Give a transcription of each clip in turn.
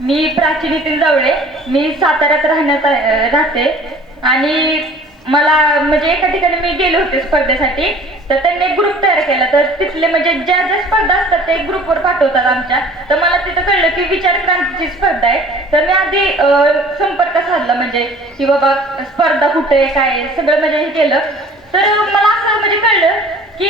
मी प्राची नितीन जवळे मी साताऱ्यात राहण्यात राहते. आणि मला म्हणजे एका ठिकाणी मी गेले होते स्पर्धेसाठी. तर त्यांनी एक ग्रुप तयार केला. तर तिथले म्हणजे ज्या ज्या स्पर्धा असतात ते ग्रुपवर पाठवतात आमच्या. तर मला तिथं कळलं की विचार क्रांतीची स्पर्धा आहे. तर मी आधी संपर्क साधला म्हणजे की बाबा स्पर्धा कुठे आहे, काय आहे, सगळं म्हणजे हे केलं. तर मला असं म्हणजे कळलं की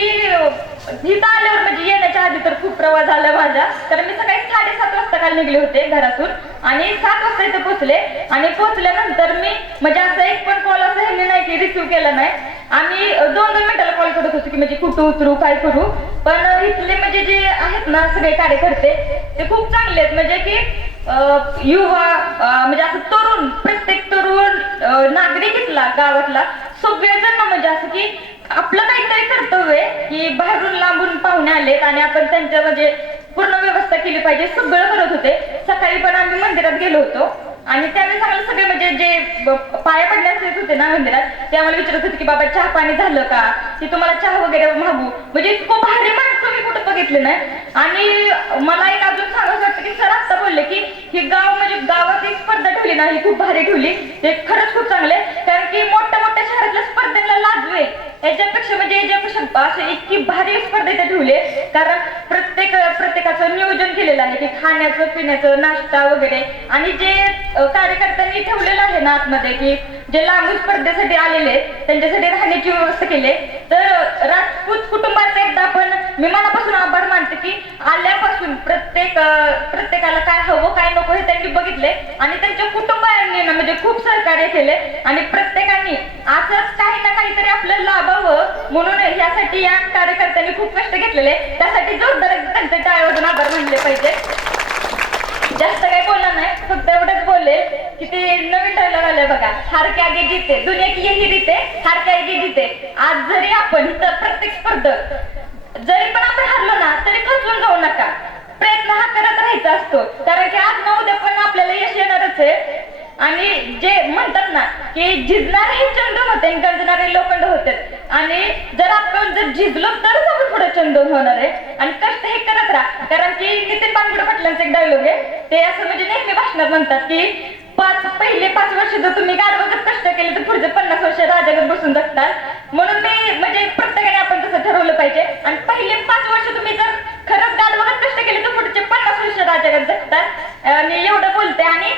इथं आल्यावर म्हणजे आधी तर खूप प्रवास झाला माझा. तर मी सकाळी साडेसात वाजता काल निघले होते घरातून. आणि सात वाजता इथे पोहोचले. आणि पोहोचल्यानंतर मी म्हणजे असं एक पण कॉल असं ह्यांनी नाही की रिसिव्ह केला नाही. आम्ही दोन दोन मिनिटाला कॉल करत होतो की म्हणजे कुठं उतरू काय करू. पण इथले म्हणजे जे आहेत ना सगळे कार्यकर्ते ते खूप चांगले आहेत. म्हणजे की युवा म्हणजे असं तरुण प्रत्येक तरुण नागरिक इथला गावातला सगळेजण म्हणजे असं की आपलं की बाहेरून लांबून पाहुणे आलेत आणि आपण त्यांच्या म्हणजे पूर्ण व्यवस्था केली पाहिजे सगळं करत होते. सकाळी पण आम्ही मंदिरात गेलो होतो. आणि त्यावेळेस आम्हाला सगळे म्हणजे जे पाया पडण्यास येत होते ना मंदिरात ते आम्हाला विचारत होते की बाबा चहा पाणी झालं का? की तुम्हाला चहा वगैरे मागू? म्हणजे इतकं भारी माणसं मी कुठं बघितले नाही. आणि मला एक अजून सांगायचं वाटतं की सर आता बोलले की ही गाव म्हणजे गावात एक स्पर्धा ठेवली ना ही खूप भारी ठेवली. ते खरंच खूप चांगले कारण की मोठ्या मोठ्या शहरातल्या स्पर्धेला लाजवे याच्यापेक्षा म्हणजे याच्यापेक्षा असं इतकी भारी स्पर्धा इथे ठेवली. कारण प्रत्येक प्रत्येकाचं नियोजन केलेलं आहे. की खाण्याचं पिण्याचं नाश्ता वगैरे. आणि जे कार्यकर्त्यांनी ठेवलेलं आहे ना आतमध्ये की जे लांबून स्पर्धेसाठी आलेले आहेत, त्यांच्यासाठी राहण्याची व्यवस्था केली आहे. तर राजपूत कुटुंबाचं एकदा आपण मी मनापासून आभार मानते की आल्यापासून प्रत्येक प्रत्येकाला काय हवं काय नको हे त्यांनी बघितले आणि त्यांच्या कुटुंबायांनी ना म्हणजे खूप सहकार्य केले आणि प्रत्येकाने असंच काही ना काहीतरी आपलं लाभ म्हणून यासाठी या कार्यकर्त्यांनी खूप कष्ट घेतलेले त्यासाठी जोरदार त्यांचे टाळ्यावरून आभार मानले पाहिजे. जास्त काही बोलणार नाही. फक्त एवढंच बोलले की ते नवीन डायलॉग आले बघा. हार के आगे जीते. दुनिया की यही रीते हार के आगे जीते. आज जरी आपण इथं प्रत्येक स्पर्धक जरी पण आपण हरलो ना तरी खचून जाऊ नका. प्रयत्न हा करत राहायचा असतो. कारण की आज ना उद्या पण आपल्याला यश येणारच आहे. आणि जे म्हणतात ना की जिजणारे हे चंद होते आणि गंजणारे लोखंड होते. आणि जर आपण जर झिजलो तरच आपण पुढे चंद होणार आहे. आणि कष्ट हे करत राहा. कारण की नितीन बांगुडे पाटलांचं एक डायलॉग आहे. ते असं म्हणजे नेहमी भाषणात म्हणतात की पाच पहिले पाच वर्ष जर तुम्ही गाडवगत कष्ट केले तर पुढचे पन्नास वर्ष राजागत बसून जगताल म्हणून मी म्हणजे प्रत्येकाने आपण तसं ठरवलं पाहिजे आणि पहिले पाच वर्ष तुम्ही जर खरंच गाडवगत कष्ट केले तर पुढचे पन्नास वर्ष राजागत जगतात आणि एवढं बोलते आणि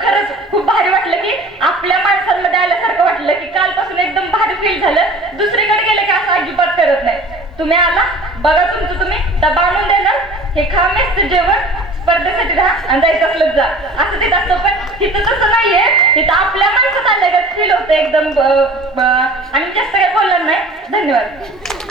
खरंच खूप भारी वाटलं की आपल्या माणसांमध्ये आल्यासारखं वाटलं की कालपासून एकदम भारी फील झालं. दुसरीकडे गेलं की असं अजिबात करत नाही. तुम्ही आला बघा तुमचं तुम्ही डबा आणून देणार. हे खा मेसचं जेवण स्पर्धेसाठी राहा आणि जायचं असलं जा. असं तिथं असतं पण तिथं तसं नाहीये. तिथं आपल्या माणसात आल्या फील होतं एकदम आणि जास्त काही बोलणार नाही. धन्यवाद.